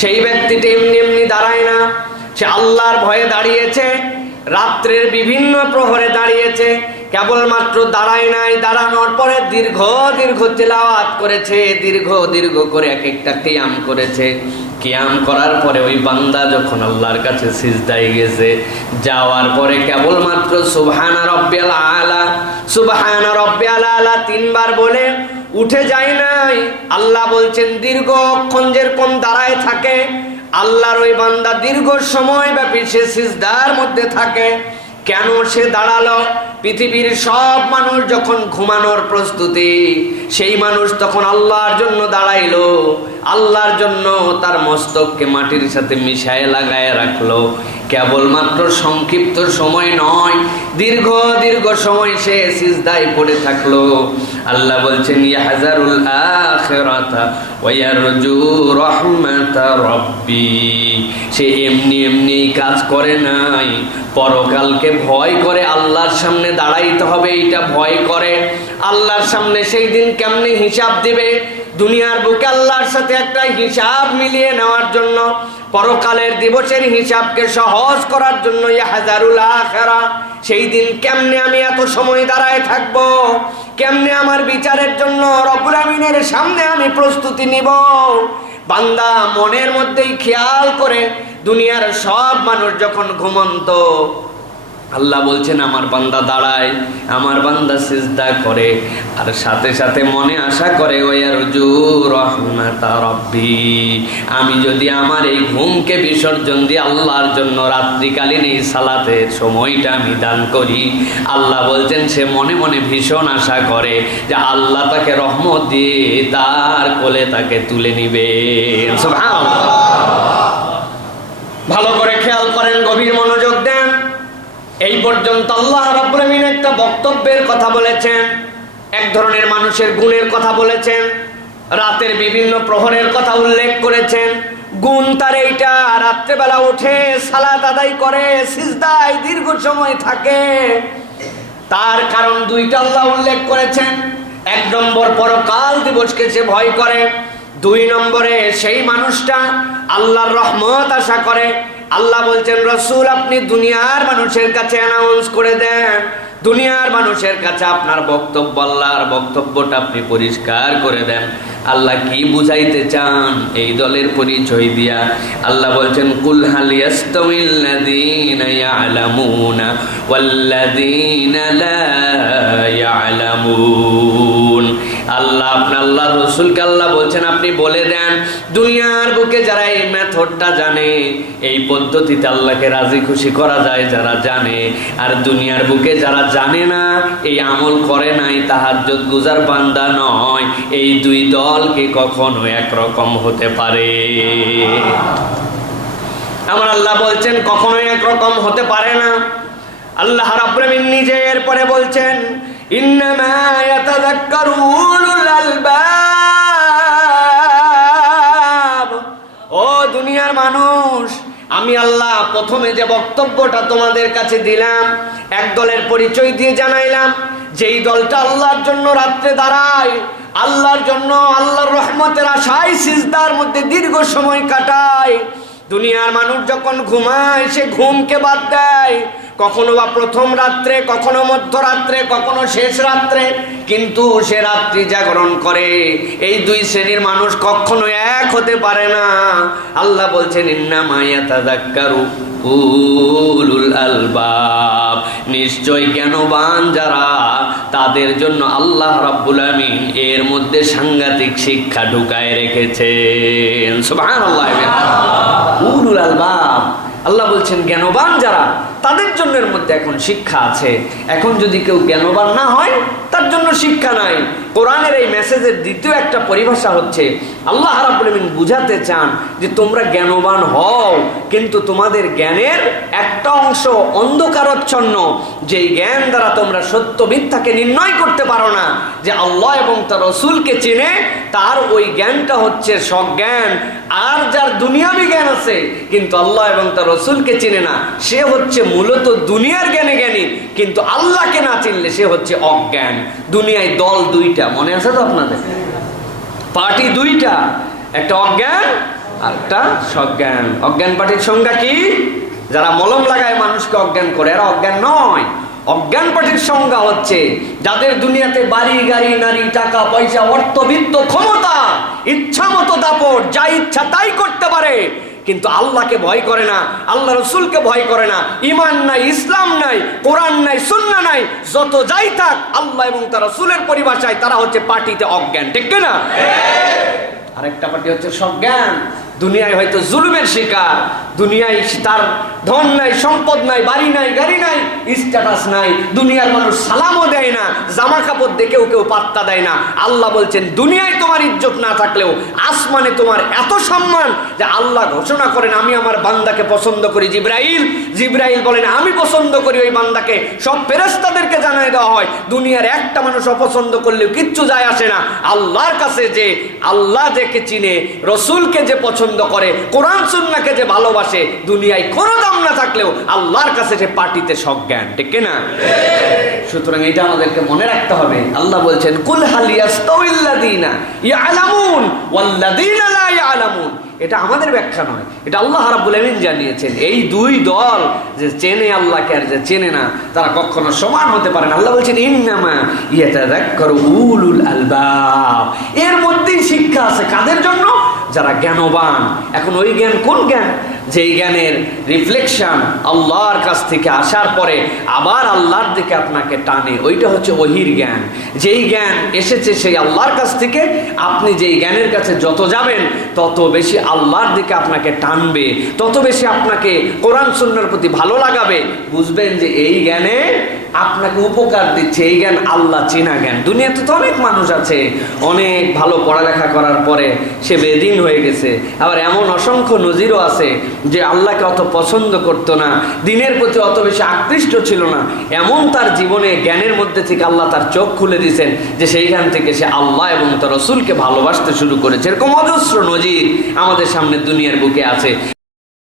সেই ব্যক্তিটি এমনি এমনি দাঁড়ায় না, সে আল্লাহর ভয়ে দাঁড়িয়েছে, রাত্রের বিভিন্ন প্রহরে দাঁড়িয়েছে, কেবলমাত্র দাঁড়ায় নাই, দাঁড়ানোর পরে দীর্ঘ দীর্ঘ তিলাওয়াত করেছে, দীর্ঘ দীর্ঘ করে এক একটা কিয়াম করেছে। কিয়াম করার পরে ওই বান্দা যখন আল্লাহর কাছে সিজদায় গেছে, যাওয়ার পরে কেবলমাত্র সুবহানা রাব্বিয়াল আলা, সুবহানা রাব্বিয়াল আলা তিনবার বলে উঠে যায় নাই। আল্লাহ বলছেন দীর্ঘক্ষণ যেরকম দাঁড়ায় থাকে, আল্লাহর ওই বান্দা দীর্ঘ সময় ব্যাপী সে সিজদার মধ্যে থাকে। কেন সে দাঁড়ালো? পৃথিবীর সব মানুষ যখন ঘুমানোর প্রস্তুতি, সেই মানুষ তখন আল্লাহর জন্য দাঁড়াইলো, আল্লাহর জন্য তার মস্তককে মাটির সাথে মিশায় লাগায় রাখলো। কেবলমাত্র সংক্ষিপ্ত সময় নয়, দীর্ঘ দীর্ঘ সময় সে সিজদায় পড়ে থাকলো। আল্লাহ বলছেন ইয়াহজারুল আখিরাতা ওয়া ইয়ারজু রাহমাতা রাব্বি, সে এমনি এমনি কাজ করে নাই, পরকালকে ভয় করে, আল্লাহর সামনে দাঁড়াইতে হবে এইটা ভয় করে। আল্লাহর সামনে সেই দিন কেমনে হিসাব দিবে, দুনিয়ার বুকে আল্লাহর সাথে একটা হিসাব মিলিয়ে নেওয়ার জন্য, পরকালের দিবসের হিসাবকে সহজ করার জন্য ইয়াহজারুল আখিরা, সেই দিন কেমনে আমি এত সময় দাঁড়ায় থাকবো, কেমনে আমার বিচারের জন্য রব্বুল আমিনের সামনে আমি প্রস্তুতি নিব। বান্দা মনের মধ্যেই খেয়াল করে, দুনিয়ার সব মানুষ যখন ঘুমন্ত, আল্লাহ বলছেন আমার বান্দা দাঁড়ায়, আমার বান্দা সিজদা করে, আর সাথে সাথে মনে আশা করে ওয়ারজু রাহমাতা রাব্বি, আমি যদি আমার এই ঘুমকে বিসর্জন দিয়ে আল্লাহর জন্য রাত্রিকালীন এই সালাতের সময়টা আমি দান করি, আল্লাহ বলছেন সে মনে মনে ভীষণ আশা করে যে আল্লাহ তাকে রহমত দিয়ে তার কোলে তাকে তুলে নিবে। সুবহানাল্লাহ। ভালো করে খেয়াল করেন, গভীর মনোযোগ দেন। এই পর্যন্ত আল্লাহ রাব্বুল আমিন একটা বক্তব্যের কথা বলেছেন, এক ধরনের মানুষের গুণের কথা বলেছেন, রাতের বিভিন্ন প্রহরের কথা উল্লেখ করেছেন। গুণ তার এইটা, রাত্রেবেলা উঠে সালাত আদায় করে, সিজদায় দীর্ঘ সময় থাকে। তার কারণ দুইটা আল্লাহ উল্লেখ করেছেন। এক নম্বর, পরকাল দিবসকে সে ভয় করে। দুই নম্বরে, সেই মানুষটা আল্লাহর রহমত আশা করে। আল্লাহ বলছেন রাসূল আপনি দুনিয়ার মানুষের কাছে অ্যানাউন্স করে দেন, দুনিয়ার মানুষের কাছে আপনার বক্তব্য, আল্লাহর বক্তব্যটা আপনি পরিষ্কার করে দেন। আল্লাহ কি বুঝাইতে চান এই দলের পরিচয় দিয়া? আল্লাহ বলছেন কুল হাল ইয়াস্তাউিল্লাযীনা ইয়ালামুনা ওয়াল্লাযীনা লা ইয়ালামুন। আল্লাহ আল্লাহ রসুলকে আল্লাহ বলছেন আপনি বলে দেন, দুনিয়ার বুকে যারা এই মেথডটা জানে, এই পদ্ধতিতে আল্লাহকে রাজি খুশি করা যায় যারা জানে, আর দুনিয়ার বুকে যারা জানে না, এই আমল করে নাই, তাহাজ্জুদ গুজার বান্দা নয়, এই দুই দলকে কখনো একরকম হতে পারে? আমার আল্লাহ বলছেন কখনো একরকম হতে পারে না। আল্লাহ রাব্বুল আমিন নিজে এরপরে বলছেন ইন্নামা ইয়াতাযাক্কারু উলুল আলবাব। ও দুনিয়ার মানুষ, আমি আল্লাহ প্রথমে যে বক্তব্যটা তোমাদের কাছে দিলাম, এক দলের পরিচয় দিয়ে জানাইলাম, যেই দলটা আল্লাহর জন্য রাত্রে দাঁড়ায়, আল্লাহর জন্য আল্লাহর রহমতের আশায় সিজদার মধ্যে দীর্ঘ সময় কাটায়। দুনিয়ার মানুষ যখন ঘুমায়, সে ঘুমকে বাদ দেয়, কখনো বা প্রথম রাত্রে, কখনো মধ্যরাত্রে, কখনো শেষ রাত্রে, কিন্তু সে রাত্রি জাগরণ করে। এই দুই শ্রেণীর মানুষ কখনো এক হতে পারে না। আল্লাহ বলছেন ইন্নামা ইয়াতাযাক্কারু উলুল আলবাব, নিশ্চয় জ্ঞানবান যারা, তাদের জন্য আল্লাহ রাব্বুল আমিন এর মধ্যে সাংঘাতিক শিক্ষা ঢুকায় রেখেছেন। সুবহানাল্লাহ। উলুল আলবাব, আল্লাহ বলছেন জ্ঞানবান যারা, তাদের জন্য এর মধ্যে এখন শিক্ষা আছে। এখন যদি কেউ জ্ঞানবান না হয়, তার জন্য শিক্ষা নাই। কোরআনের এই মেসেজের দ্বিতীয় একটা পরিভাষা হচ্ছে, আল্লাহ রাব্বুল আমিন বুঝাতে চান যে তোমরা জ্ঞানবান হও, কিন্তু তোমাদের জ্ঞানের একটা অংশ অন্ধকারচ্ছন্ন, যেই জ্ঞান দ্বারা তোমরা সত্য মিথ্যাকে নির্ণয় করতে পারো না, যে আল্লাহ এবং তার রসুলকে চিনে, তার ওই জ্ঞানটা হচ্ছে সজ্ঞান। আর যার দুনিয়াবি জ্ঞান আছে কিন্তু আল্লাহ এবং তার রসুলকে চিনে না, সে হচ্ছে মূলত দুনিয়ার জ্ঞানে জ্ঞানী, কিন্তু আল্লাহকে না চিনলে সে হচ্ছে অজ্ঞান। দুনিয়ায় দল দুইটা, মনে আছে তো আপনাদের? পার্টি দুইটা, একটা অজ্ঞান আর একটা সজ্ঞান। অজ্ঞান পার্টির সংজ্ঞা কি? যারা মলম লাগায় মানুষকে অজ্ঞান করে, এরা অজ্ঞান নয়। অজ্ঞান পার্টির সংজ্ঞা হচ্ছে যাদের দুনিয়াতে বাড়ি গাড়ি নারী টাকা পয়সা অর্থবিত্ত ক্ষমতা, ইচ্ছা মতো দাপট, যা ইচ্ছা তাই করতে পারে, কিন্তু আল্লাহকে ভয় করে না, আল্লাহ রসুলকে ভয় করে না, ইমান নাই, ইসলাম নাই, কোরআন নাই, সুন্নাহ নাই, যত যাই থাক আল্লাহ এবং তার রসুলের পরিভাষায় তারা হচ্ছে পার্টিতে অজ্ঞান, ঠিক না? আরেকটা পার্টি হচ্ছে সজ্ঞান। দুনিয়ায় হয়তো জুলুমের শিকার, দুনিয়ায় তার ধন নাই, সম্পদ নাই, বাড়ি নাই, গাড়ি নাই, স্ট্যাটাস নাই, দুনিয়ার মানুষ সালামও দেয় না, জামা কাপড় দেখেও কেউ পাত্তা দেয় না। আল্লাহ বলছেন দুনিয়ায় তোমার ইজ্জত না থাকলেও আসমানে তোমার এত সম্মান যে আল্লাহ ঘোষণা করেন আমি আমার বান্দাকে পছন্দ করি। জিবরাইল বলেন আমি পছন্দ করি ওই বান্দাকে। সব ফেরেশতাদেরকে জানাই দেওয়া হয় দুনিয়ার একটা মানুষ অপছন্দ করলেও কিচ্ছু যায় আসে না। আল্লাহর কাছে যে আল্লাহ যাকে চিনে, রসুলকে যে পছন্দ করে, কোরআন সুন্নাহকে যে ভালোবাসে, দুনিয়ায় কোনো দাম না থাকলেও আল্লাহর কাছে যে পার্টিতে সজ্ঞান, ঠিক না? সুতরাং এটা আমাদেরকে মনে রাখতে হবে। আল্লাহ বলছেন কুল হাল ইয়াস্তাউইল্লাযীনা ইয়ালামুন ওয়াল্লাযীনা লা ইয়ালামুন। এটা আমাদের ব্যাখ্যা নয়, এটা আল্লাহ রাব্বুল আমিন জানিয়েছেন। এই দুই দল, যে চেনে আল্লাহকে আর যে চেনে না, তারা কখনো সমান হতে পারে না। আল্লাহ বলছেন ইন্নামা ইয়াতাযাক্কারু উলুল আলবাব। এর মধ্যেই শিক্ষা আছে কাদের জন্য? যারা জ্ঞানবান। এখন ওই জ্ঞান কোন জ্ঞান? যেই জ্ঞানের রিফ্লেকশন আল্লাহর কাছ থেকে আসার পরে আবার আল্লাহর দিকে আপনাকে টানে, ওইটা হচ্ছে ওহির জ্ঞান। যেই জ্ঞান এসেছে সেই আল্লাহর কাছ থেকে, আপনি যেই জ্ঞানের কাছে যত যাবেন তত বেশি আল্লাহর দিকে আপনাকে টানবে, তত বেশি আপনাকে কোরআন সুন্নাহর প্রতি ভালো লাগাবে। বুঝবেন যে এই জ্ঞানে আপনাকে উপকার দিচ্ছে, এই জ্ঞান আল্লাহ চেনা জ্ঞান। দুনিয়াতে তো অনেক মানুষ আছে অনেক ভালো পড়ালেখা করার পরে সে বেদিন হয়ে গেছে। আবার এমন অসংখ্য নজিরও আছে যে আল্লাহকে অত পছন্দ করতো না, দিনের প্রতি অত বেশি আকৃষ্ট ছিল না, এমন তার জীবনে জ্ঞানের মধ্যে থেকে আল্লাহ তার চোখ খুলে দিয়েছেন যে সেইখান থেকে সে আল্লাহ এবং তার রসুলকে ভালোবাসতে শুরু করেছে। এরকম অজস্র নজির আমাদের সামনে দুনিয়ার বুকে আছে।